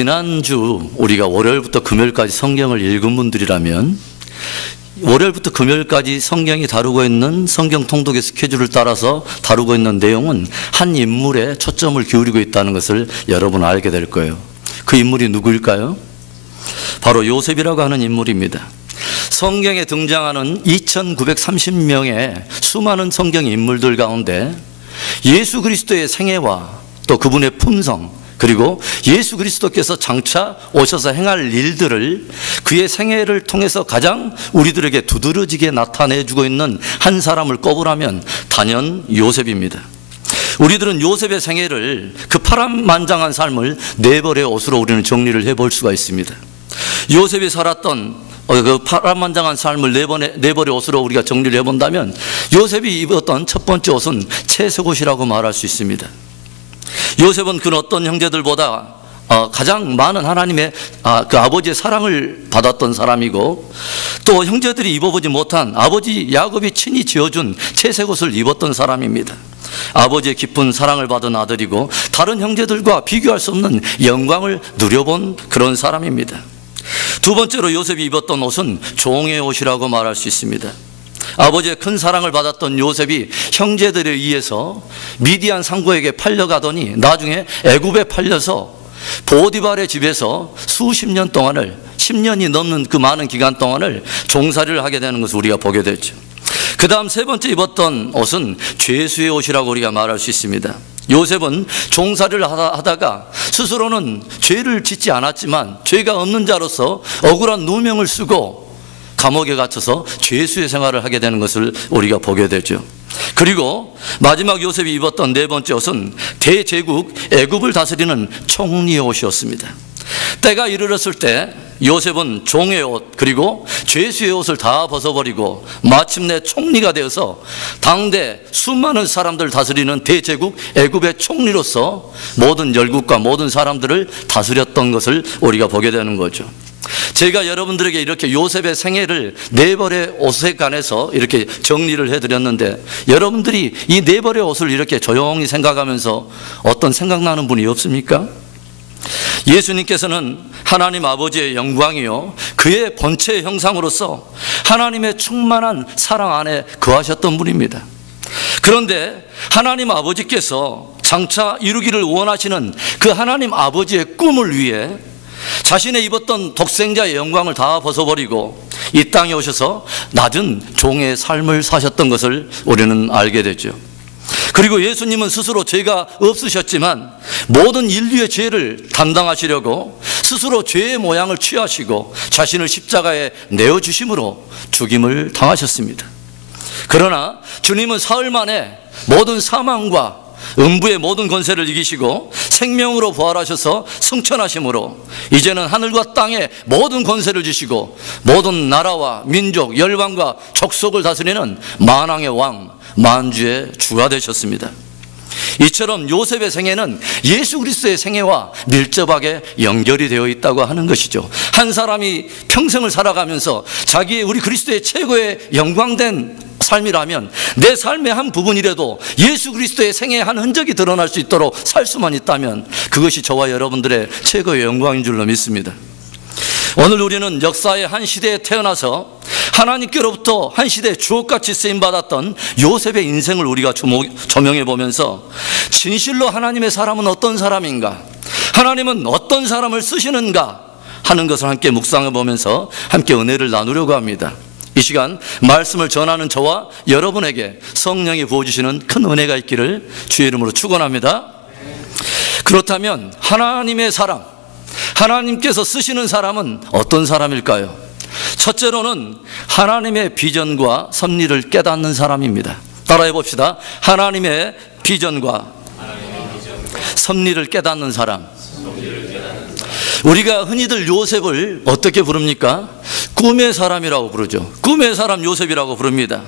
지난주 우리가 월요일부터 금요일까지 성경을 읽은 분들이라면 월요일부터 금요일까지 성경이 다루고 있는 성경 통독의 스케줄을 따라서 다루고 있는 내용은 한 인물에 초점을 기울이고 있다는 것을 여러분 알게 될 거예요. 그 인물이 누구일까요? 바로 요셉이라고 하는 인물입니다. 성경에 등장하는 2930명의 수많은 성경 인물들 가운데 예수 그리스도의 생애와 또 그분의 품성, 그리고 예수 그리스도께서 장차 오셔서 행할 일들을 그의 생애를 통해서 가장 우리들에게 두드러지게 나타내주고 있는 한 사람을 꼽으라면 단연 요셉입니다. 우리들은 요셉의 생애를 그 파란만장한 삶을 네 벌의 옷으로 우리는 정리를 해볼 수가 있습니다. 요셉이 살았던 그 파란만장한 삶을 네 벌의 옷으로 우리가 정리를 해본다면 요셉이 입었던 첫 번째 옷은 채색 옷이라고 말할 수 있습니다. 요셉은 그 어떤 형제들보다 가장 많은 하나님의 그 아버지의 사랑을 받았던 사람이고, 또 형제들이 입어보지 못한 아버지 야곱이 친히 지어준 채색 옷을 입었던 사람입니다. 아버지의 깊은 사랑을 받은 아들이고 다른 형제들과 비교할 수 없는 영광을 누려본 그런 사람입니다. 두 번째로 요셉이 입었던 옷은 종의 옷이라고 말할 수 있습니다. 아버지의 큰 사랑을 받았던 요셉이 형제들에 의해서 미디안 상고에게 팔려가더니 나중에 애굽에 팔려서 보디발의 집에서 수십 년 동안을, 10년이 넘는 그 많은 기간 동안을 종살이를 하게 되는 것을 우리가 보게 됐죠. 그 다음 세 번째 입었던 옷은 죄수의 옷이라고 우리가 말할 수 있습니다. 요셉은 종살이를 하다가 스스로는 죄를 짓지 않았지만 죄가 없는 자로서 억울한 누명을 쓰고 감옥에 갇혀서 죄수의 생활을 하게 되는 것을 우리가 보게 되죠. 그리고 마지막 요셉이 입었던 네 번째 옷은 대제국 애굽을 다스리는 총리의 옷이었습니다. 때가 이르렀을 때 요셉은 종의 옷 그리고 죄수의 옷을 다 벗어버리고 마침내 총리가 되어서 당대 수많은 사람들을 다스리는 대제국 애굽의 총리로서 모든 열국과 모든 사람들을 다스렸던 것을 우리가 보게 되는 거죠. 제가 여러분들에게 이렇게 요셉의 생애를 네 벌의 옷에 관해서 이렇게 정리를 해드렸는데, 여러분들이 이 네 벌의 옷을 이렇게 조용히 생각하면서 어떤 생각나는 분이 없습니까? 예수님께서는 하나님 아버지의 영광이요 그의 본체의 형상으로서 하나님의 충만한 사랑 안에 거하셨던 분입니다. 그런데 하나님 아버지께서 장차 이루기를 원하시는 그 하나님 아버지의 꿈을 위해 자신의 입었던 독생자의 영광을 다 벗어버리고 이 땅에 오셔서 낮은 종의 삶을 사셨던 것을 우리는 알게 되죠. 그리고 예수님은 스스로 죄가 없으셨지만 모든 인류의 죄를 담당하시려고 스스로 죄의 모양을 취하시고 자신을 십자가에 내어주심으로 죽임을 당하셨습니다. 그러나 주님은 사흘 만에 모든 사망과 음부의 모든 권세를 이기시고 생명으로 부활하셔서 승천하심으로 이제는 하늘과 땅에 모든 권세를 주시고 모든 나라와 민족, 열방과 족속을 다스리는 만왕의 왕, 만주의 주가 되셨습니다. 이처럼 요셉의 생애는 예수 그리스도의 생애와 밀접하게 연결이 되어 있다고 하는 것이죠. 한 사람이 평생을 살아가면서 자기의 우리 그리스도의 최고의 영광된 삶이라면 내 삶의 한 부분이라도 예수 그리스도의 생애의 한 흔적이 드러날 수 있도록 살 수만 있다면 그것이 저와 여러분들의 최고의 영광인 줄로 믿습니다. 오늘 우리는 역사의 한 시대에 태어나서 하나님께로부터 한 시대의 주옥같이 쓰임받았던 요셉의 인생을 우리가 조명해 보면서 진실로 하나님의 사람은 어떤 사람인가, 하나님은 어떤 사람을 쓰시는가 하는 것을 함께 묵상해 보면서 함께 은혜를 나누려고 합니다. 이 시간 말씀을 전하는 저와 여러분에게 성령이 부어주시는 큰 은혜가 있기를 주의 이름으로 축원합니다. 그렇다면 하나님의 사람, 하나님께서 쓰시는 사람은 어떤 사람일까요? 첫째로는 하나님의 비전과 섭리를 깨닫는 사람입니다. 따라해 봅시다. 하나님의 비전과 섭리를 깨닫는 사람. 우리가 흔히들 요셉을 어떻게 부릅니까? 꿈의 사람이라고 부르죠. 꿈의 사람 요셉이라고 부릅니다.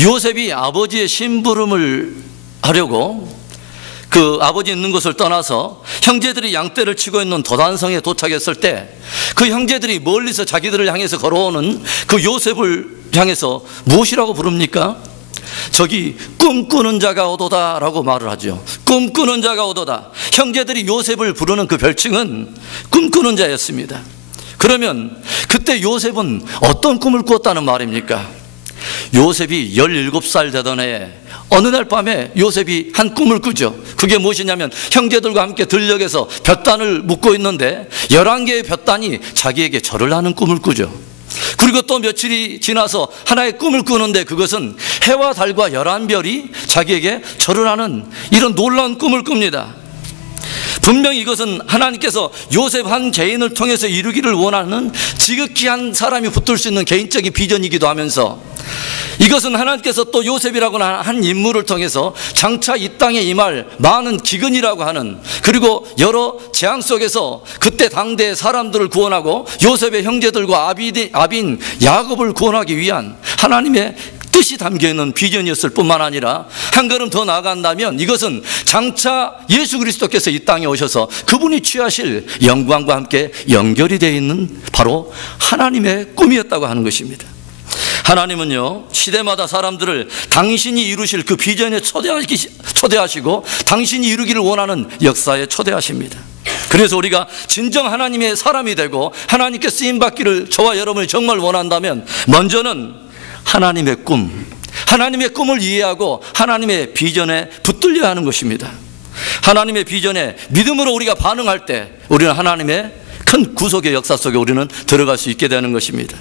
요셉이 아버지의 심부름을 하려고 그 아버지 있는 곳을 떠나서 형제들이 양떼를 치고 있는 도단성에 도착했을 때 그 형제들이 멀리서 자기들을 향해서 걸어오는 그 요셉을 향해서 무엇이라고 부릅니까? 저기 꿈꾸는 자가 오도다 라고 말을 하죠. 꿈꾸는 자가 오도다. 형제들이 요셉을 부르는 그 별칭은 꿈꾸는 자였습니다. 그러면 그때 요셉은 어떤 꿈을 꾸었다는 말입니까? 요셉이 17살 되던 해에 어느 날 밤에 요셉이 한 꿈을 꾸죠. 그게 무엇이냐면 형제들과 함께 들녘에서 볕단을 묶고 있는데 11개의 볕단이 자기에게 절을 하는 꿈을 꾸죠. 그리고 또 며칠이 지나서 하나의 꿈을 꾸는데 그것은 해와 달과 11별이 자기에게 절을 하는 이런 놀라운 꿈을 꿉니다. 분명히 이것은 하나님께서 요셉 한 개인을 통해서 이루기를 원하는 지극히 한 사람이 붙들 수 있는 개인적인 비전이기도 하면서 이것은 하나님께서 또 요셉이라고 하는 한 인물을 통해서 장차 이 땅에 임할 많은 기근이라고 하는, 그리고 여러 재앙 속에서 그때 당대의 사람들을 구원하고 요셉의 형제들과 아비인 야곱을 구원하기 위한 하나님의 뜻이 담겨있는 비전이었을 뿐만 아니라 한 걸음 더 나아간다면 이것은 장차 예수 그리스도께서 이 땅에 오셔서 그분이 취하실 영광과 함께 연결이 되어 있는 바로 하나님의 꿈이었다고 하는 것입니다. 하나님은요, 시대마다 사람들을 당신이 이루실 그 비전에 초대하시고 당신이 이루기를 원하는 역사에 초대하십니다. 그래서 우리가 진정 하나님의 사람이 되고 하나님께 쓰임받기를 저와 여러분이 정말 원한다면 먼저는 하나님의 꿈, 하나님의 꿈을 이해하고 하나님의 비전에 붙들려야 하는 것입니다. 하나님의 비전에 믿음으로 우리가 반응할 때 우리는 하나님의 큰 구속의 역사 속에 우리는 들어갈 수 있게 되는 것입니다.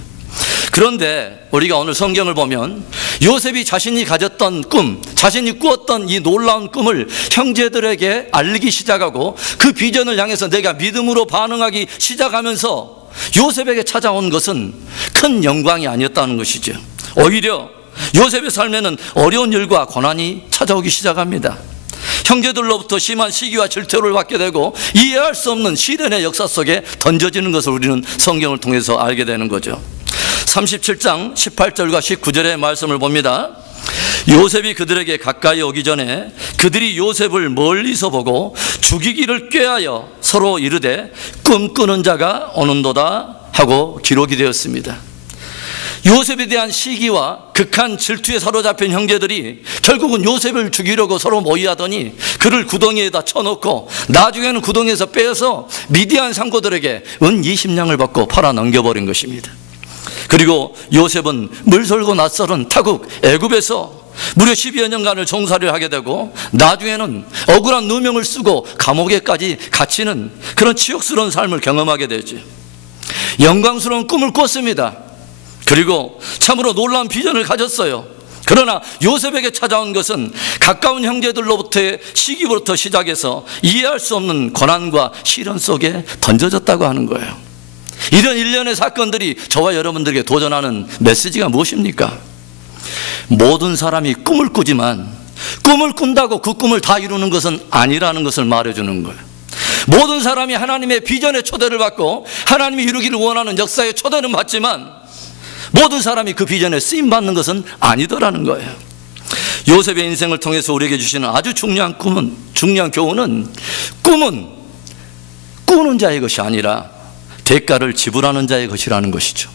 그런데 우리가 오늘 성경을 보면 요셉이 자신이 가졌던 꿈, 자신이 꾸었던 이 놀라운 꿈을 형제들에게 알리기 시작하고 그 비전을 향해서 내가 믿음으로 반응하기 시작하면서 요셉에게 찾아온 것은 큰 영광이 아니었다는 것이죠. 오히려 요셉의 삶에는 어려운 일과 고난이 찾아오기 시작합니다. 형제들로부터 심한 시기와 질투를 받게 되고 이해할 수 없는 시련의 역사 속에 던져지는 것을 우리는 성경을 통해서 알게 되는 거죠. 37장 18절과 19절의 말씀을 봅니다. 요셉이 그들에게 가까이 오기 전에 그들이 요셉을 멀리서 보고 죽이기를 꾀하여 서로 이르되 꿈꾸는 자가 오는도다 하고 기록이 되었습니다. 요셉에 대한 시기와 극한 질투에 사로잡힌 형제들이 결국은 요셉을 죽이려고 서로 모의하더니 그를 구덩이에다 쳐놓고 나중에는 구덩이에서 빼어서 미디안 상고들에게 은 20냥을 받고 팔아 넘겨버린 것입니다. 그리고 요셉은 물설고 낯설은 타국 애굽에서 무려 12여 년간을 종살이를 하게 되고 나중에는 억울한 누명을 쓰고 감옥에까지 갇히는 그런 치욕스러운 삶을 경험하게 되죠. 영광스러운 꿈을 꿨습니다. 그리고 참으로 놀라운 비전을 가졌어요. 그러나 요셉에게 찾아온 것은 가까운 형제들로부터의 시기부터 시작해서 이해할 수 없는 고난과 시련 속에 던져졌다고 하는 거예요. 이런 일련의 사건들이 저와 여러분들에게 도전하는 메시지가 무엇입니까? 모든 사람이 꿈을 꾸지만 꿈을 꾼다고 그 꿈을 다 이루는 것은 아니라는 것을 말해주는 거예요. 모든 사람이 하나님의 비전의 초대를 받고 하나님이 이루기를 원하는 역사의 초대는 받지만 모든 사람이 그 비전에 쓰임받는 것은 아니더라는 거예요. 요셉의 인생을 통해서 우리에게 주시는 아주 중요한 교훈은 꿈은 꾸는 자의 것이 아니라 대가를 지불하는 자의 것이라는 것이죠.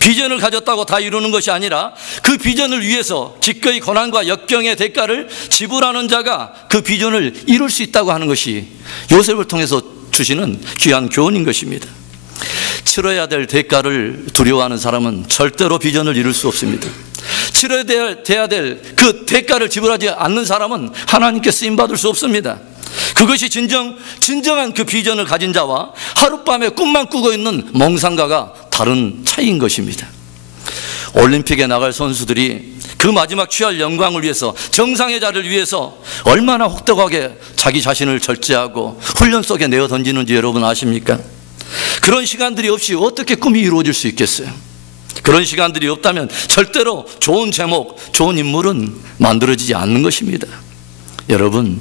비전을 가졌다고 다 이루는 것이 아니라 그 비전을 위해서 기꺼이 고난과 역경의 대가를 지불하는 자가 그 비전을 이룰 수 있다고 하는 것이 요셉을 통해서 주시는 귀한 교훈인 것입니다. 치러야 될 대가를 두려워하는 사람은 절대로 비전을 이룰 수 없습니다. 치러야 될 그 대가를 지불하지 않는 사람은 하나님께 쓰임받을 수 없습니다. 그것이 진정한 그 비전을 가진 자와 하룻밤에 꿈만 꾸고 있는 몽상가가 다른 차이인 것입니다. 올림픽에 나갈 선수들이 그 마지막 취할 영광을 위해서, 정상의 자리를 위해서 얼마나 혹독하게 자기 자신을 절제하고 훈련 속에 내어 던지는지 여러분 아십니까? 그런 시간들이 없이 어떻게 꿈이 이루어질 수 있겠어요? 그런 시간들이 없다면 절대로 좋은 제목, 좋은 인물은 만들어지지 않는 것입니다. 여러분,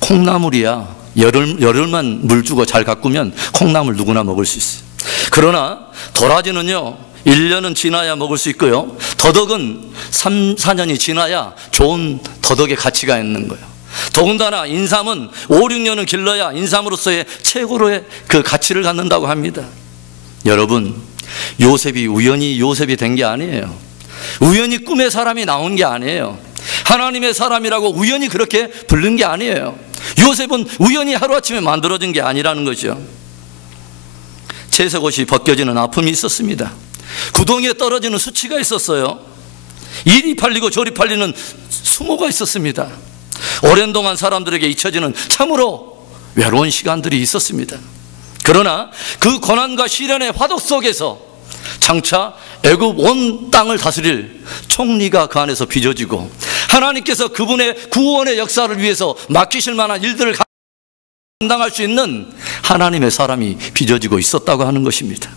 콩나물이야 열흘만 물 주고 잘 가꾸면 콩나물 누구나 먹을 수 있어요. 그러나 도라지는요 1년은 지나야 먹을 수 있고요, 더덕은 3, 4년이 지나야 좋은 더덕의 가치가 있는 거예요. 더군다나 인삼은 5, 6년은 길러야 인삼으로서의 최고로의 그 가치를 갖는다고 합니다. 여러분, 요셉이 우연히 요셉이 된 게 아니에요. 우연히 꿈의 사람이 나온 게 아니에요. 하나님의 사람이라고 우연히 그렇게 부른 게 아니에요. 요셉은 우연히 하루아침에 만들어진 게 아니라는 거죠. 채색옷이 벗겨지는 아픔이 있었습니다. 구덩이에 떨어지는 수치가 있었어요. 이리 팔리고 저리 팔리는 수모가 있었습니다. 오랜 동안 사람들에게 잊혀지는 참으로 외로운 시간들이 있었습니다. 그러나 그 고난과 시련의 화덕 속에서 장차 애굽 온 땅을 다스릴 총리가 그 안에서 빚어지고, 하나님께서 그분의 구원의 역사를 위해서 맡기실 만한 일들을 감당할 수 있는 하나님의 사람이 빚어지고 있었다고 하는 것입니다.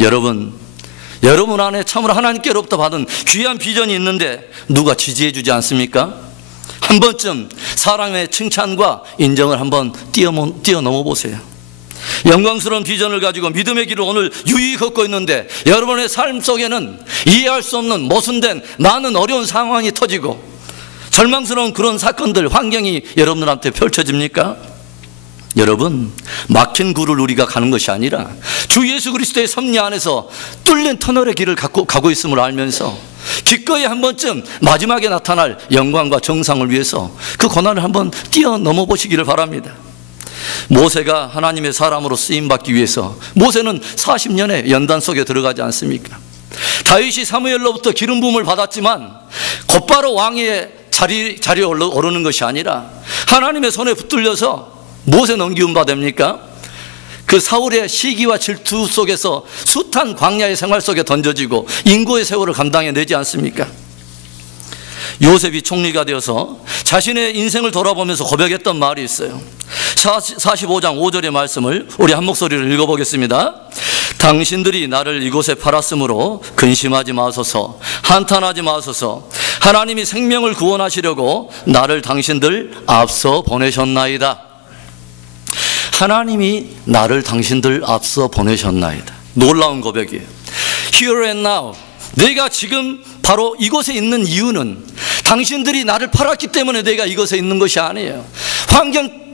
여러분 안에 참으로 하나님께로부터 받은 귀한 비전이 있는데 누가 지지해 주지 않습니까? 한 번쯤 사람의 칭찬과 인정을 한번 뛰어넘어 보세요. 영광스러운 비전을 가지고 믿음의 길을 오늘 유유히 걷고 있는데 여러분의 삶 속에는 이해할 수 없는 모순된 많은 어려운 상황이 터지고 절망스러운 그런 사건들, 환경이 여러분들한테 펼쳐집니까? 여러분, 막힌 굴을 우리가 가는 것이 아니라 주 예수 그리스도의 섭리 안에서 뚫린 터널의 길을 가고 있음을 알면서 기꺼이 한 번쯤 마지막에 나타날 영광과 정상을 위해서 그 고난을 한번 뛰어넘어 보시기를 바랍니다. 모세가 하나님의 사람으로 쓰임받기 위해서 모세는 40년의 연단 속에 들어가지 않습니까? 다윗이 사무엘로부터 기름 부음을 받았지만 곧바로 왕의 자리에 오르는 것이 아니라 하나님의 손에 붙들려서 무엇에 넘기운 바 됩니까? 그 사울의 시기와 질투 속에서 숱한 광야의 생활 속에 던져지고 인고의 세월을 감당해내지 않습니까? 요셉이 총리가 되어서 자신의 인생을 돌아보면서 고백했던 말이 있어요. 45장 5절의 말씀을 우리 한 목소리로 읽어보겠습니다. 당신들이 나를 이곳에 팔았으므로 근심하지 마소서, 한탄하지 마소서. 하나님이 생명을 구원하시려고 나를 당신들 앞서 보내셨나이다. 하나님이 나를 당신들 앞서 보내셨나이다. 놀라운 고백이에요. Here and now, 내가 지금 바로 이곳에 있는 이유는 당신들이 나를 팔았기 때문에 내가 이곳에 있는 것이 아니에요. 환경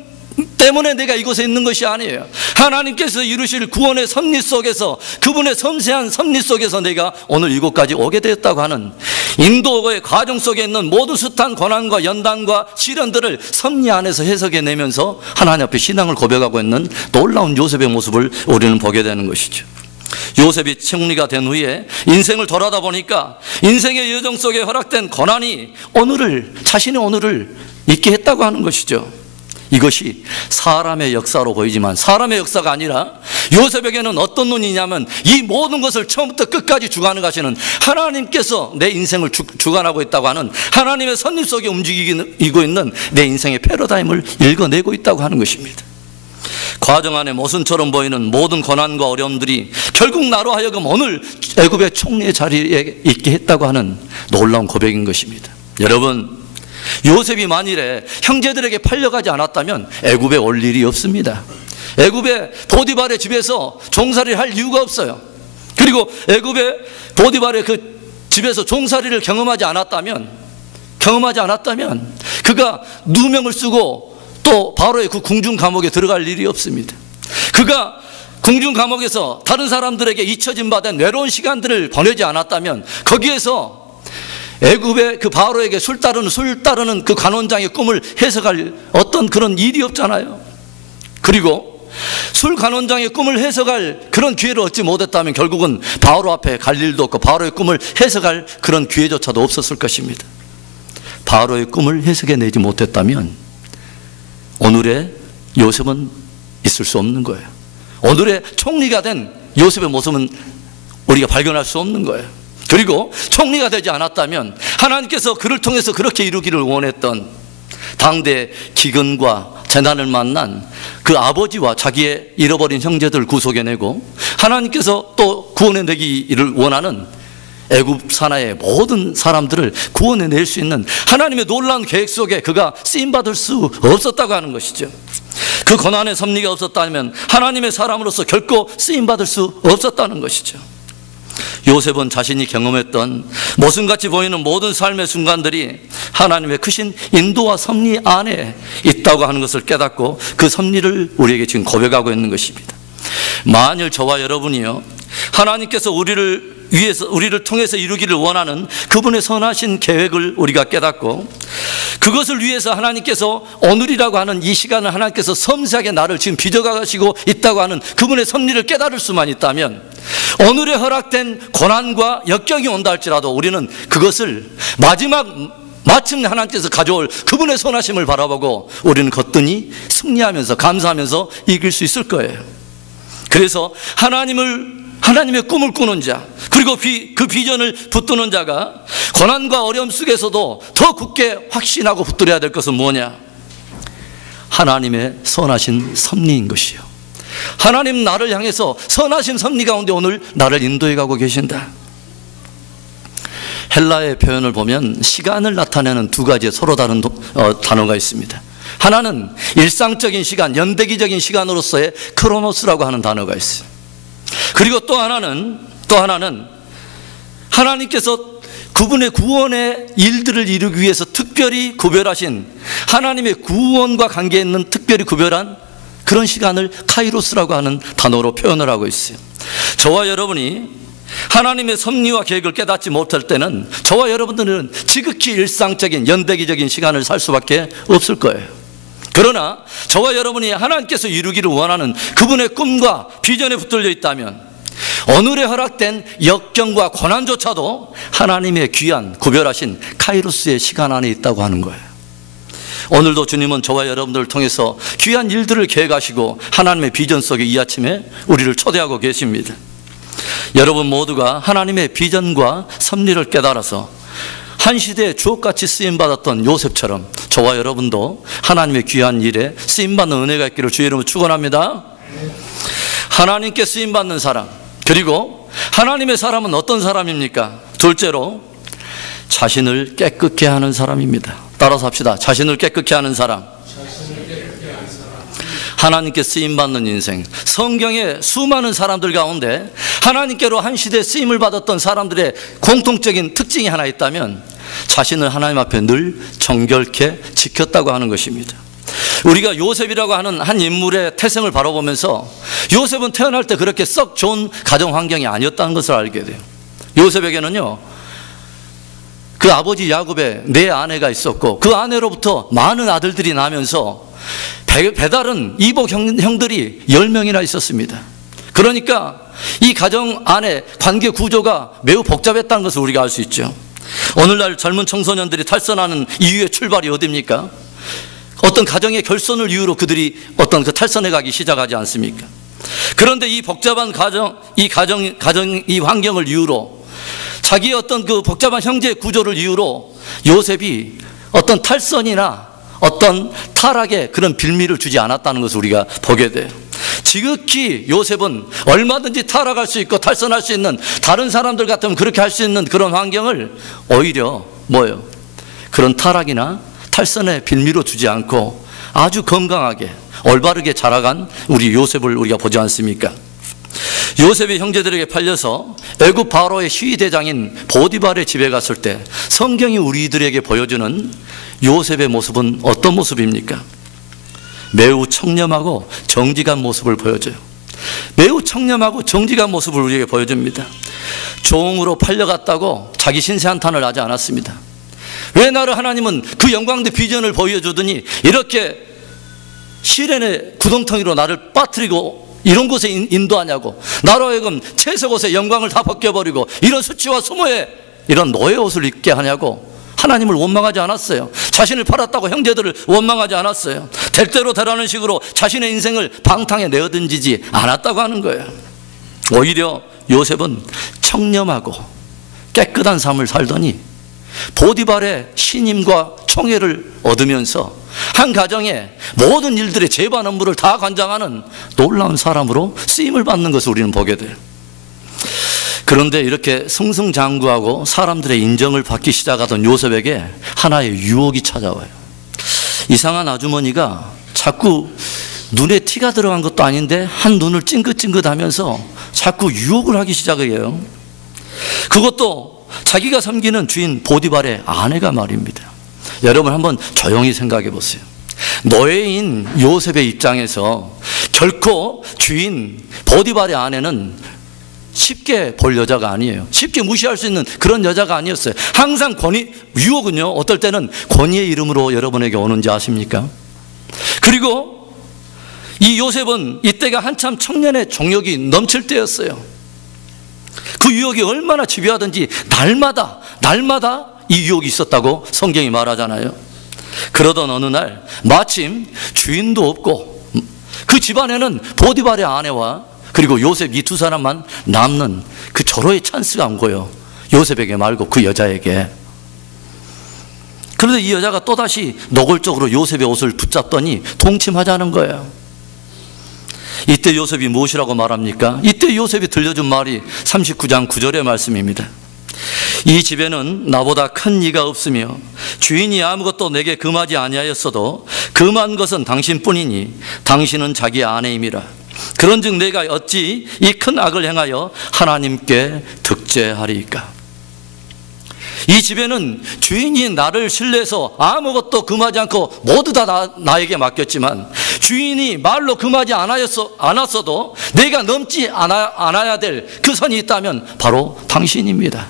때문에 내가 이곳에 있는 것이 아니에요. 하나님께서 이루실 구원의 섭리 속에서, 그분의 섬세한 섭리 속에서 내가 오늘 이곳까지 오게 되었다고 하는 인도의 과정 속에 있는 모든 숱한 고난과 연단과 시련들을 섭리 안에서 해석해내면서 하나님 앞에 신앙을 고백하고 있는 놀라운 요셉의 모습을 우리는 보게 되는 것이죠. 요셉이 총리가 된 후에 인생을 돌아다 보니까 인생의 여정 속에 허락된 고난이 자신의 오늘을 있게 했다고 하는 것이죠. 이것이 사람의 역사로 보이지만 사람의 역사가 아니라 요셉에게는 어떤 눈이냐면 이 모든 것을 처음부터 끝까지 주관하시는 하나님께서 내 인생을 주관하고 있다고 하는 하나님의 섭리 속에 움직이고 있는 내 인생의 패러다임을 읽어내고 있다고 하는 것입니다. 과정 안에 모순처럼 보이는 모든 고난과 어려움들이 결국 나로 하여금 오늘 애굽의 총리의 자리에 있게 했다고 하는 놀라운 고백인 것입니다. 여러분, 요셉이 만일에 형제들에게 팔려가지 않았다면 애굽에 올 일이 없습니다. 애굽의 보디발의 집에서 종살이를 할 이유가 없어요. 그리고 애굽의 보디발의 그 집에서 종살이를 경험하지 않았다면 그가 누명을 쓰고 또 바로의 그 궁중 감옥에 들어갈 일이 없습니다. 그가 궁중 감옥에서 다른 사람들에게 잊혀진 바 된 외로운 시간들을 보내지 않았다면 거기에서 애굽의 그 바로에게 술 따르는 그 관원장의 꿈을 해석할 어떤 그런 일이 없잖아요. 그리고 술 관원장의 꿈을 해석할 그런 기회를 얻지 못했다면 결국은 바로 앞에 갈 일도 없고 바로의 꿈을 해석할 그런 기회조차도 없었을 것입니다. 바로의 꿈을 해석해내지 못했다면 오늘의 요셉은 있을 수 없는 거예요. 오늘의 총리가 된 요셉의 모습은 우리가 발견할 수 없는 거예요. 그리고 총리가 되지 않았다면 하나님께서 그를 통해서 그렇게 이루기를 원했던 당대 기근과 재난을 만난 그 아버지와 자기의 잃어버린 형제들을 구속해내고 하나님께서 또 구원해내기를 원하는 애굽 산하의 모든 사람들을 구원해낼 수 있는 하나님의 놀라운 계획 속에 그가 쓰임받을 수 없었다고 하는 것이죠. 그 고난의 섭리가 없었다면 하나님의 사람으로서 결코 쓰임받을 수 없었다는 것이죠. 요셉은 자신이 경험했던 모순같이 보이는 모든 삶의 순간들이 하나님의 크신 인도와 섭리 안에 있다고 하는 것을 깨닫고 그 섭리를 우리에게 지금 고백하고 있는 것입니다. 만일 저와 여러분이요, 하나님께서 우리를 위해서 우리를 통해서 이루기를 원하는 그분의 선하신 계획을 우리가 깨닫고, 그것을 위해서 하나님께서 오늘이라고 하는 이 시간을 하나님께서 섬세하게 나를 지금 빚어가시고 있다고 하는 그분의 섭리를 깨달을 수만 있다면, 오늘에 허락된 고난과 역경이 온다 할지라도 우리는 그것을 마침내 하나님께서 가져올 그분의 선하심을 바라보고 우리는 거뜬히 승리하면서 감사하면서 이길 수 있을 거예요. 그래서 하나님의 꿈을 꾸는 자, 그리고 그 비전을 붙드는 자가 고난과 어려움 속에서도 더 굳게 확신하고 붙들어야 될 것은 뭐냐? 하나님의 선하신 섭리인 것이요. 하나님 나를 향해서 선하신 섭리 가운데 오늘 나를 인도해 가고 계신다. 헬라의 표현을 보면 시간을 나타내는 두 가지의 서로 다른 단어가 있습니다. 하나는 일상적인 시간, 연대기적인 시간으로서의 크로노스라고 하는 단어가 있어요. 그리고 또 하나는 하나님께서 그분의 구원의 일들을 이루기 위해서 특별히 구별하신, 하나님의 구원과 관계 있는 특별히 구별한 그런 시간을 카이로스라고 하는 단어로 표현을 하고 있어요. 저와 여러분이 하나님의 섭리와 계획을 깨닫지 못할 때는 저와 여러분들은 지극히 일상적인 연대기적인 시간을 살 수밖에 없을 거예요. 그러나 저와 여러분이 하나님께서 이루기를 원하는 그분의 꿈과 비전에 붙들려 있다면 오늘에 허락된 역경과 고난조차도 하나님의 귀한 구별하신 카이로스의 시간 안에 있다고 하는 거예요. 오늘도 주님은 저와 여러분들을 통해서 귀한 일들을 계획하시고 하나님의 비전 속에 이 아침에 우리를 초대하고 계십니다. 여러분 모두가 하나님의 비전과 섭리를 깨달아서 한 시대에 주옥같이 쓰임받았던 요셉처럼 저와 여러분도 하나님의 귀한 일에 쓰임받는 은혜가 있기를 주의 이름으로 축원합니다. 하나님께 쓰임받는 사람, 그리고 하나님의 사람은 어떤 사람입니까? 둘째로 자신을 깨끗게 하는 사람입니다. 따라서 합시다. 자신을 깨끗게 하는 사람. 하나님께 쓰임받는 인생. 성경의 수많은 사람들 가운데 하나님께로 한 시대에 쓰임을 받았던 사람들의 공통적인 특징이 하나 있다면 자신을 하나님 앞에 늘 정결케 지켰다고 하는 것입니다. 우리가 요셉이라고 하는 한 인물의 태생을 바라보면서 요셉은 태어날 때 그렇게 썩 좋은 가정 환경이 아니었다는 것을 알게 돼요. 요셉에게는요, 그 아버지 야곱의 4아내가 있었고 그 아내로부터 많은 아들들이 나면서 배다른 이복 형들이 10명이나 있었습니다. 그러니까 이 가정 안에 관계 구조가 매우 복잡했다는 것을 우리가 알 수 있죠. 오늘날 젊은 청소년들이 탈선하는 이유의 출발이 어디입니까? 어떤 가정의 결손을 이유로 그들이 어떤 그 탈선해 가기 시작하지 않습니까? 그런데 이 복잡한 이 환경을 이유로, 자기의 어떤 그 복잡한 형제 구조를 이유로 요셉이 어떤 탈선이나 어떤 타락의 그런 빌미를 주지 않았다는 것을 우리가 보게 돼요. 지극히 요셉은 얼마든지 타락할 수 있고 탈선할 수 있는, 다른 사람들 같으면 그렇게 할 수 있는 그런 환경을 오히려 그런 타락이나 탈선의 빌미로 주지 않고 아주 건강하게 올바르게 자라간 우리 요셉을 우리가 보지 않습니까? 요셉이 형제들에게 팔려서 애굽 바로의 시위대장인 보디발의 집에 갔을 때 성경이 우리들에게 보여주는 요셉의 모습은 어떤 모습입니까? 매우 청렴하고 정직한 모습을 보여줘요. 매우 청렴하고 정직한 모습을 우리에게 보여줍니다. 종으로 팔려갔다고 자기 신세 한탄을 하지 않았습니다. 왜 나를 하나님은 그 영광대 비전을 보여주더니 이렇게 시련의 구덩텅이로 나를 빠뜨리고 이런 곳에 인도하냐고, 나로 하여금 채색 옷의 영광을 다 벗겨버리고 이런 수치와 수모의 이런 노예 옷을 입게 하냐고 하나님을 원망하지 않았어요. 자신을 팔았다고 형제들을 원망하지 않았어요. 될 대로 되라는 식으로 자신의 인생을 방탕에 내어던지지 않았다고 하는 거예요. 오히려 요셉은 청렴하고 깨끗한 삶을 살더니 보디발의 신임과 총애를 얻으면서 한 가정의 모든 일들의 재반 업무를 다 관장하는 놀라운 사람으로 쓰임을 받는 것을 우리는 보게 돼요. 그런데 이렇게 승승장구하고 사람들의 인정을 받기 시작하던 요셉에게 하나의 유혹이 찾아와요. 이상한 아주머니가 자꾸 눈에 티가 들어간 것도 아닌데 한 눈을 찡긋찡긋하면서 자꾸 유혹을 하기 시작해요. 그것도 자기가 섬기는 주인 보디발의 아내가 말입니다. 여러분 한번 조용히 생각해 보세요. 노예인 요셉의 입장에서 결코 주인 보디발의 아내는 쉽게 볼 여자가 아니에요. 쉽게 무시할 수 있는 그런 여자가 아니었어요. 항상 유혹은요, 어떨 때는 권위의 이름으로 여러분에게 오는지 아십니까? 그리고 이 요셉은 이때가 한참 청년의 정욕이 넘칠 때였어요. 그 유혹이 얼마나 집요하든지 날마다 이 유혹이 있었다고 성경이 말하잖아요. 그러던 어느 날 마침 주인도 없고 그 집안에는 보디발의 아내와 그리고 요셉 이 두 사람만 남는 그 절호의 찬스가 온 거예요. 요셉에게 말고 그 여자에게. 그런데 이 여자가 또다시 노골적으로 요셉의 옷을 붙잡더니 동침하자는 거예요. 이때 요셉이 무엇이라고 말합니까? 이때 요셉이 들려준 말이 39장 9절의 말씀입니다. 이 집에는 나보다 큰 이가 없으며 주인이 아무것도 내게 금하지 아니하였어도 금한 것은 당신뿐이니 당신은 자기 아내임이라. 그런즉 내가 어찌 이 큰 악을 행하여 하나님께 득죄하리이까. 이 집에는 주인이 나를 신뢰해서 아무것도 금하지 않고 모두 다 나에게 맡겼지만 주인이 말로 금하지 않았어도 내가 넘지 않아야 될 그 선이 있다면 바로 당신입니다.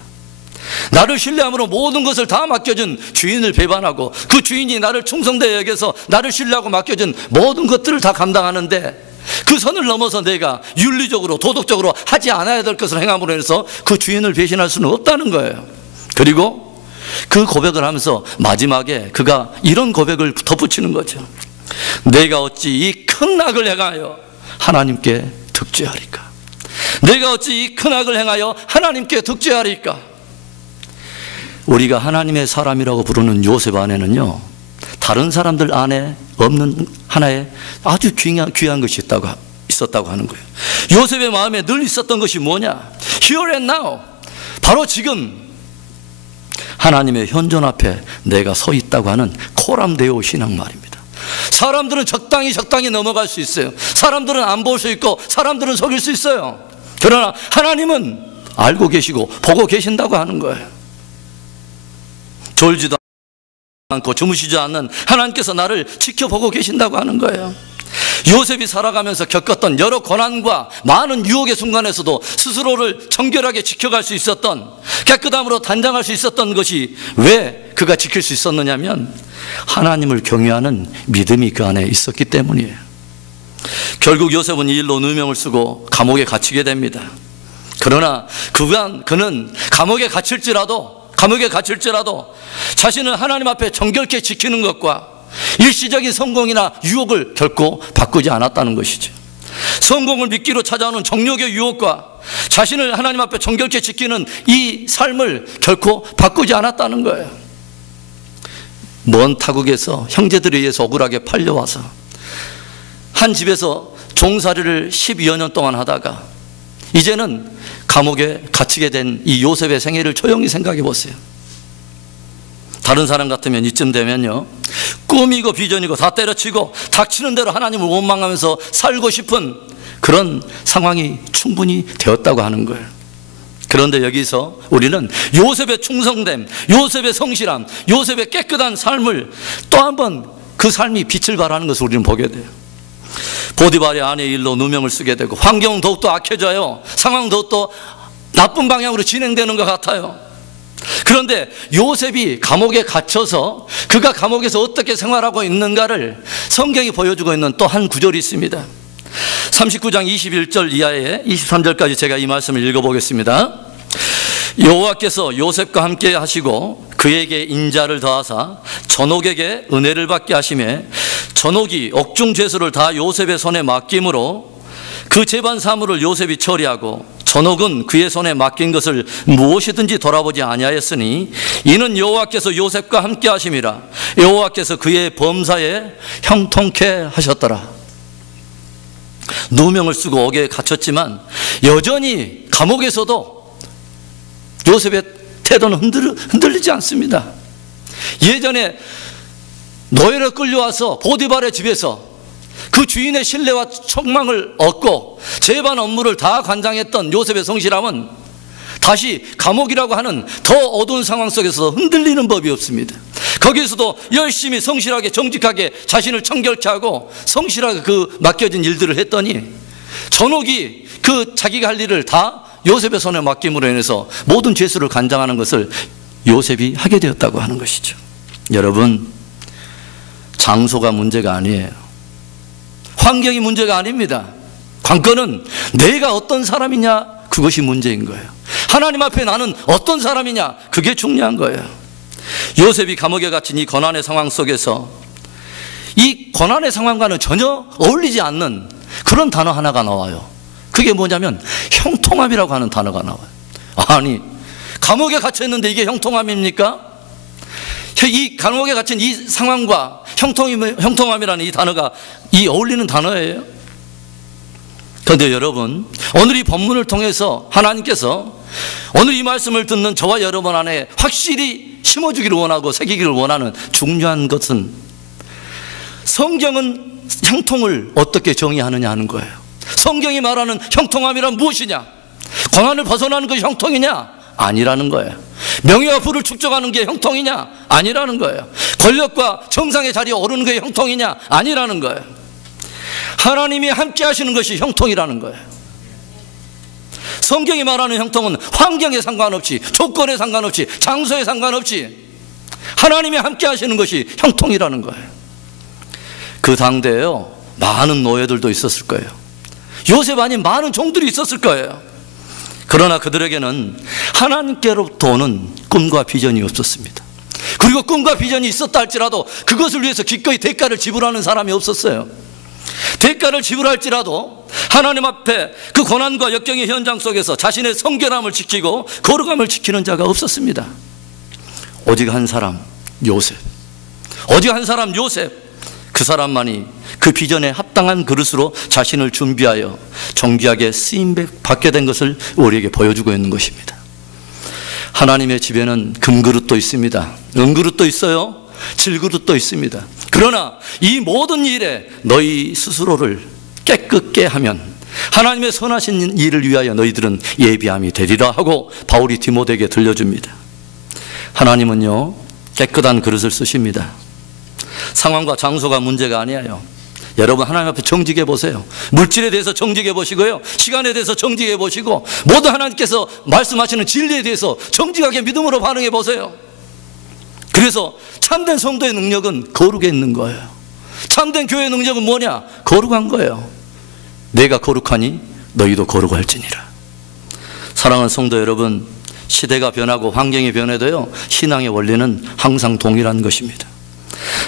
나를 신뢰함으로 모든 것을 다 맡겨준 주인을 배반하고 그 주인이 나를 충성되게 여겨서 나를 신뢰하고 맡겨준 모든 것들을 다 감당하는데 그 선을 넘어서 내가 윤리적으로 도덕적으로 하지 않아야 될 것을 행함으로 해서 그 주인을 배신할 수는 없다는 거예요. 그리고 그 고백을 하면서 마지막에 그가 이런 고백을 덧붙이는 거죠. 내가 어찌 이 큰 악을 행하여 하나님께 득죄하리까. 내가 어찌 이 큰 악을 행하여 하나님께 득죄하리까. 우리가 하나님의 사람이라고 부르는 요셉 안에는요, 다른 사람들 안에 없는 하나의 아주 귀한 것이 있었다고 하는 거예요. 요셉의 마음에 늘 있었던 것이 뭐냐? Here and now. 바로 지금 하나님의 현존 앞에 내가 서 있다고 하는 코람데오 신앙 말입니다. 사람들은 적당히 넘어갈 수 있어요. 사람들은 안 볼 수 있고 사람들은 속일 수 있어요. 그러나 하나님은 알고 계시고 보고 계신다고 하는 거예요. 졸지도 않고 주무시지 않는 하나님께서 나를 지켜보고 계신다고 하는 거예요. 요셉이 살아가면서 겪었던 여러 고난과 많은 유혹의 순간에서도 스스로를 정결하게 지켜갈 수 있었던, 깨끗함으로 단장할 수 있었던 것이 왜 그가 지킬 수 있었느냐면 하나님을 경외하는 믿음이 그 안에 있었기 때문이에요. 결국 요셉은 이 일로 누명을 쓰고 감옥에 갇히게 됩니다. 그러나 그는 감옥에 갇힐지라도 자신을 하나님 앞에 정결케 지키는 것과 일시적인 성공이나 유혹을 결코 바꾸지 않았다는 것이죠. 성공을 미끼로 찾아오는 정욕의 유혹과 자신을 하나님 앞에 정결케 지키는 이 삶을 결코 바꾸지 않았다는 거예요. 먼 타국에서 형제들에 의해서 억울하게 팔려와서 한 집에서 종살이를 12여 년 동안 하다가 이제는 감옥에 갇히게 된 이 요셉의 생애를 조용히 생각해 보세요. 다른 사람 같으면 이쯤 되면요, 꿈이고 비전이고 다 때려치고 닥치는 대로 하나님을 원망하면서 살고 싶은 그런 상황이 충분히 되었다고 하는 거예요. 그런데 여기서 우리는 요셉의 충성됨, 요셉의 성실함, 요셉의 깨끗한 삶을 또 한 번 그 삶이 빛을 발하는 것을 우리는 보게 돼요. 보디발의 아내의 일로 누명을 쓰게 되고 환경은 더욱더 악해져요. 상황은 더욱더 나쁜 방향으로 진행되는 것 같아요. 그런데 요셉이 감옥에 갇혀서 그가 감옥에서 어떻게 생활하고 있는가를 성경이 보여주고 있는 또 한 구절이 있습니다. 39장 21절 이하에 23절까지 제가 이 말씀을 읽어보겠습니다. 여호와께서 요셉과 함께 하시고 그에게 인자를 더하사 전옥에게 은혜를 받게 하시매 전옥이 옥중 죄수를 다 요셉의 손에 맡김으로 그 재반 사물을 요셉이 처리하고 전옥은 그의 손에 맡긴 것을 무엇이든지 돌아보지 아니하였으니 이는 여호와께서 요셉과 함께 하심이라. 여호와께서 그의 범사에 형통케 하셨더라. 누명을 쓰고 옥에 갇혔지만 여전히 감옥에서도 요셉의 태도는 흔들리지 않습니다. 예전에 노예로 끌려와서 보디발의 집에서 그 주인의 신뢰와 촉망을 얻고 재반 업무를 다 관장했던 요셉의 성실함은 다시 감옥이라고 하는 더 어두운 상황 속에서 흔들리는 법이 없습니다. 거기에서도 열심히 성실하게 정직하게 자신을 청결케 하고 성실하게 그 맡겨진 일들을 했더니 전옥이 그 자기가 할 일을 다 요셉의 손에 맡김으로 인해서 모든 죄수를 간장하는 것을 요셉이 하게 되었다고 하는 것이죠. 여러분, 장소가 문제가 아니에요. 환경이 문제가 아닙니다. 관건은 내가 어떤 사람이냐, 그것이 문제인 거예요. 하나님 앞에 나는 어떤 사람이냐, 그게 중요한 거예요. 요셉이 감옥에 갇힌 이 고난의 상황 속에서 이 고난의 상황과는 전혀 어울리지 않는 그런 단어 하나가 나와요. 그게 뭐냐면 형통함이라고 하는 단어가 나와요. 아니, 감옥에 갇혀 있는데 이게 형통함입니까? 이 감옥에 갇힌 이 상황과 형통함이라는 이 단어가 어울리는 단어예요. 그런데 여러분, 오늘 이 본문을 통해서 하나님께서 오늘 이 말씀을 듣는 저와 여러분 안에 확실히 심어주기를 원하고 새기기를 원하는 중요한 것은, 성경은 형통을 어떻게 정의하느냐 하는 거예요. 성경이 말하는 형통함이란 무엇이냐? 고난을 벗어나는 것이 형통이냐? 아니라는 거예요. 명예와 부를 축적하는 게 형통이냐? 아니라는 거예요. 권력과 정상의 자리에 오르는 게 형통이냐? 아니라는 거예요. 하나님이 함께 하시는 것이 형통이라는 거예요. 성경이 말하는 형통은 환경에 상관없이, 조건에 상관없이, 장소에 상관없이 하나님이 함께 하시는 것이 형통이라는 거예요. 그 당대에요, 많은 노예들도 있었을 거예요. 요셉 아닌 많은 종들이 있었을 거예요. 그러나 그들에게는 하나님께로부터 오는 꿈과 비전이 없었습니다. 그리고 꿈과 비전이 있었다 할지라도 그것을 위해서 기꺼이 대가를 지불하는 사람이 없었어요. 대가를 지불할지라도 하나님 앞에 그 고난과 역경의 현장 속에서 자신의 성결함을 지키고 거룩함을 지키는 자가 없었습니다. 오직 한 사람, 요셉. 오직 한 사람, 요셉. 그 사람만이 그 비전에 합당한 그릇으로 자신을 준비하여 정귀하게 쓰임받게 된 것을 우리에게 보여주고 있는 것입니다. 하나님의 집에는 금그릇도 있습니다. 은그릇도 있어요. 질그릇도 있습니다. 그러나 이 모든 일에 너희 스스로를 깨끗게 하면 하나님의 선하신 일을 위하여 너희들은 예비함이 되리라 하고 바울이 디모데에게 들려줍니다. 하나님은요, 깨끗한 그릇을 쓰십니다. 상황과 장소가 문제가 아니에요. 여러분, 하나님 앞에 정직해 보세요. 물질에 대해서 정직해 보시고요, 시간에 대해서 정직해 보시고, 모두 하나님께서 말씀하시는 진리에 대해서 정직하게 믿음으로 반응해 보세요. 그래서 참된 성도의 능력은 거룩에 있는 거예요. 참된 교회의 능력은 뭐냐? 거룩한 거예요. 내가 거룩하니 너희도 거룩할지니라. 사랑하는 성도 여러분, 시대가 변하고 환경이 변해도요, 신앙의 원리는 항상 동일한 것입니다.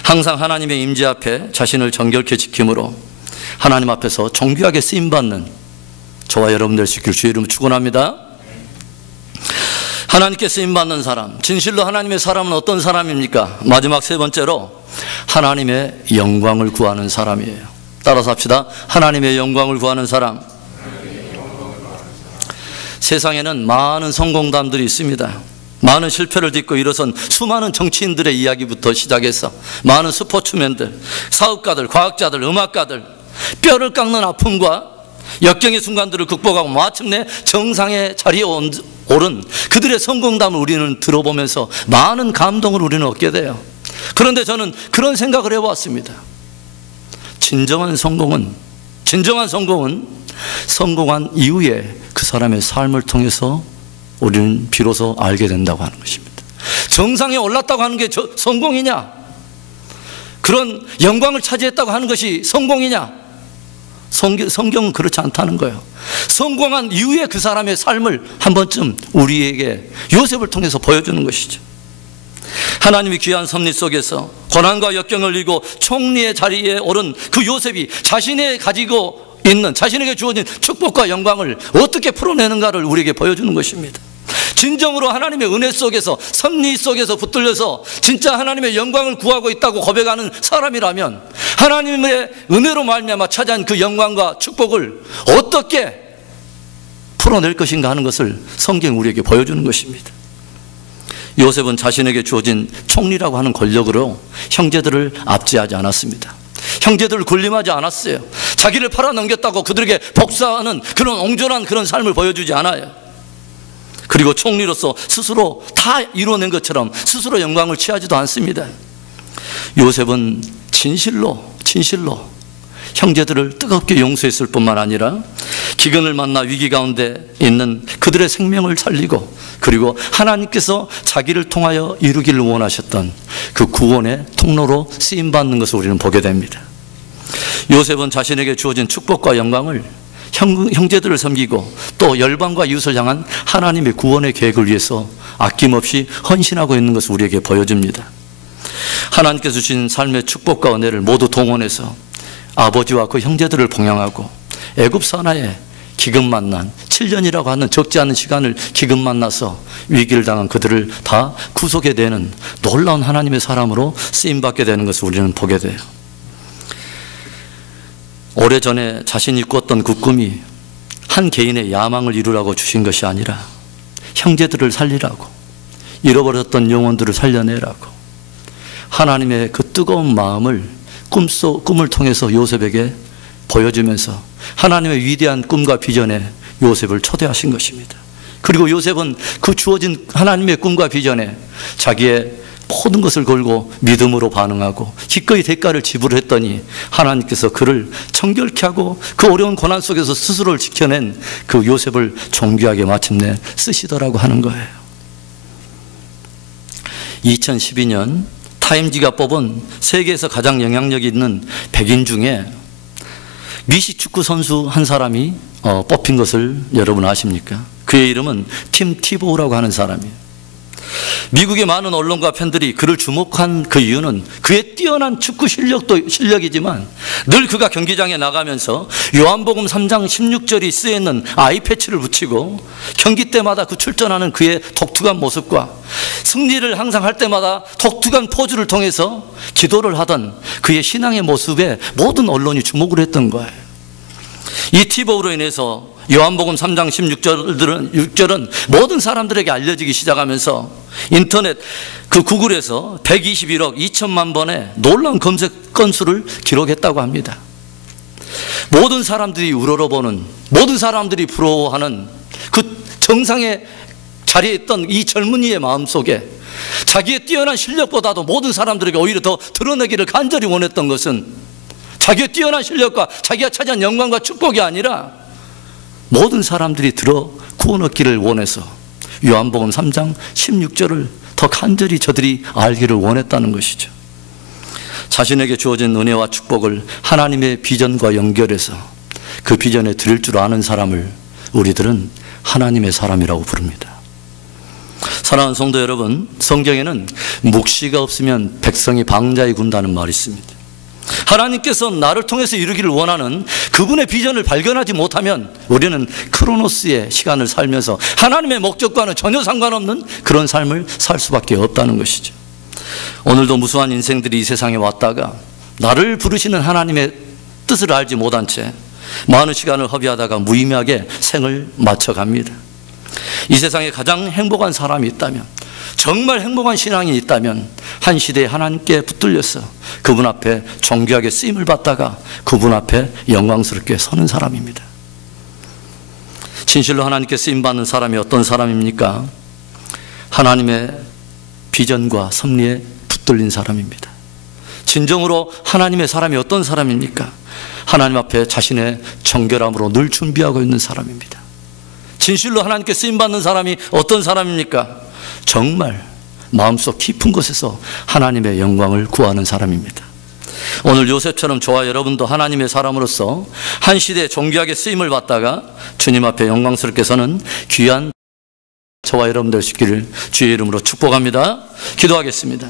항상 하나님의 임재 앞에 자신을 정결케 지킴으로 하나님 앞에서 정귀하게 쓰임받는 저와 여러분 될 수 있기를 주의 이름으로 축원합니다. 하나님께 쓰임받는 사람, 진실로 하나님의 사람은 어떤 사람입니까? 마지막 세 번째로 하나님의 영광을 구하는 사람이에요. 따라서 합시다. 하나님의 영광을 구하는 사람. 세상에는 많은 성공담들이 있습니다. 많은 실패를 딛고 일어선 수많은 정치인들의 이야기부터 시작해서 많은 스포츠맨들, 사업가들, 과학자들, 음악가들, 뼈를 깎는 아픔과 역경의 순간들을 극복하고 마침내 정상의 자리에 오른 그들의 성공담을 우리는 들어보면서 많은 감동을 우리는 얻게 돼요. 그런데 저는 그런 생각을 해보았습니다. 진정한 성공은 성공한 이후에 그 사람의 삶을 통해서 우리는 비로소 알게 된다고 하는 것입니다. 정상에 올랐다고 하는 게 성공이냐? 그런 영광을 차지했다고 하는 것이 성공이냐? 성경은 그렇지 않다는 거예요. 성공한 이후에 그 사람의 삶을 한 번쯤 우리에게 요셉을 통해서 보여주는 것이죠. 하나님이 귀한 섭리 속에서 고난과 역경을 이기고 총리의 자리에 오른 그 요셉이 자신의 가지고 있는, 자신에게 주어진 축복과 영광을 어떻게 풀어내는가를 우리에게 보여주는 것입니다. 진정으로 하나님의 은혜 속에서, 섭리 속에서 붙들려서 진짜 하나님의 영광을 구하고 있다고 고백하는 사람이라면 하나님의 은혜로 말미암아 차지한 그 영광과 축복을 어떻게 풀어낼 것인가 하는 것을 성경이 우리에게 보여주는 것입니다. 요셉은 자신에게 주어진 총리라고 하는 권력으로 형제들을 압제하지 않았습니다. 형제들을 군림하지 않았어요. 자기를 팔아넘겼다고 그들에게 복사하는 그런 옹졸한 그런 삶을 보여주지 않아요. 그리고 총리로서 스스로 다 이루어낸 것처럼 스스로 영광을 취하지도 않습니다. 요셉은 진실로 형제들을 뜨겁게 용서했을 뿐만 아니라 기근을 만나 위기 가운데 있는 그들의 생명을 살리고, 그리고 하나님께서 자기를 통하여 이루기를 원하셨던 그 구원의 통로로 쓰임받는 것을 우리는 보게 됩니다. 요셉은 자신에게 주어진 축복과 영광을 형제들을 섬기고 또 열방과 이웃을 향한 하나님의 구원의 계획을 위해서 아낌없이 헌신하고 있는 것을 우리에게 보여줍니다. 하나님께서 주신 삶의 축복과 은혜를 모두 동원해서 아버지와 그 형제들을 봉양하고 애굽 산하에 기근 만난 7년이라고 하는 적지 않은 시간을 기근 만나서 위기를 당한 그들을 다 구속해내는 놀라운 하나님의 사람으로 쓰임받게 되는 것을 우리는 보게 돼요. 오래전에 자신이 꾸었던 그 꿈이 한 개인의 야망을 이루라고 주신 것이 아니라 형제들을 살리라고, 잃어버렸던 영혼들을 살려내라고 하나님의 그 뜨거운 마음을 꿈을 통해서 요셉에게 보여주면서 하나님의 위대한 꿈과 비전에 요셉을 초대하신 것입니다. 그리고 요셉은 그 주어진 하나님의 꿈과 비전에 자기의 모든 것을 걸고 믿음으로 반응하고 기꺼이 대가를 지불했더니 하나님께서 그를 정결케 하고 그 어려운 고난 속에서 스스로를 지켜낸 그 요셉을 존귀하게 마침내 쓰시더라고 하는 거예요. 2012년 타임지가 뽑은 세계에서 가장 영향력이 있는 100인 중에 미식 축구 선수 한 사람이 뽑힌 것을 여러분 아십니까? 그의 이름은 팀 티보우라고 하는 사람이에요. 미국의 많은 언론과 팬들이 그를 주목한 그 이유는 그의 뛰어난 축구 실력도 실력이지만 늘 그가 경기장에 나가면서 요한복음 3장 16절이 쓰여있는 아이패치를 붙이고 경기 때마다 그 출전하는 그의 독특한 모습과 승리를 항상 할 때마다 독특한 포즈를 통해서 기도를 하던 그의 신앙의 모습에 모든 언론이 주목을 했던 거예요. 이 티보우로 인해서 요한복음 3장 16절은 모든 사람들에게 알려지기 시작하면서 인터넷 그 구글에서 121억 2천만 번의 놀라운 검색 건수를 기록했다고 합니다. 모든 사람들이 우러러보는, 모든 사람들이 부러워하는 그 정상의 자리에 있던 이 젊은이의 마음속에 자기의 뛰어난 실력보다도 모든 사람들에게 오히려 더 드러내기를 간절히 원했던 것은 자기의 뛰어난 실력과 자기가 차지한 영광과 축복이 아니라 모든 사람들이 들어 구원 얻기를 원해서 요한복음 3장 16절을 더 간절히 저들이 알기를 원했다는 것이죠. 자신에게 주어진 은혜와 축복을 하나님의 비전과 연결해서 그 비전에 드릴 줄 아는 사람을 우리들은 하나님의 사람이라고 부릅니다. 사랑하는 성도 여러분, 성경에는 묵시가 없으면 백성이 방자히 군다는 말이 있습니다. 하나님께서 나를 통해서 이루기를 원하는 그분의 비전을 발견하지 못하면 우리는 크로노스의 시간을 살면서 하나님의 목적과는 전혀 상관없는 그런 삶을 살 수밖에 없다는 것이죠. 오늘도 무수한 인생들이 이 세상에 왔다가 나를 부르시는 하나님의 뜻을 알지 못한 채 많은 시간을 허비하다가 무의미하게 생을 마쳐갑니다. 이 세상에 가장 행복한 사람이 있다면, 정말 행복한 신앙이 있다면 한 시대에 하나님께 붙들려서 그분 앞에 존귀하게 쓰임을 받다가 그분 앞에 영광스럽게 서는 사람입니다. 진실로 하나님께 쓰임받는 사람이 어떤 사람입니까? 하나님의 비전과 섭리에 붙들린 사람입니다. 진정으로 하나님의 사람이 어떤 사람입니까? 하나님 앞에 자신의 정결함으로 늘 준비하고 있는 사람입니다. 진실로 하나님께 쓰임받는 사람이 어떤 사람입니까? 정말 마음속 깊은 곳에서 하나님의 영광을 구하는 사람입니다. 오늘 요셉처럼 저와 여러분도 하나님의 사람으로서 한 시대에 존귀하게 쓰임을 받다가 주님 앞에 영광스럽게 서는 귀한 저와 여러분들 되시기를 주의 이름으로 축복합니다. 기도하겠습니다.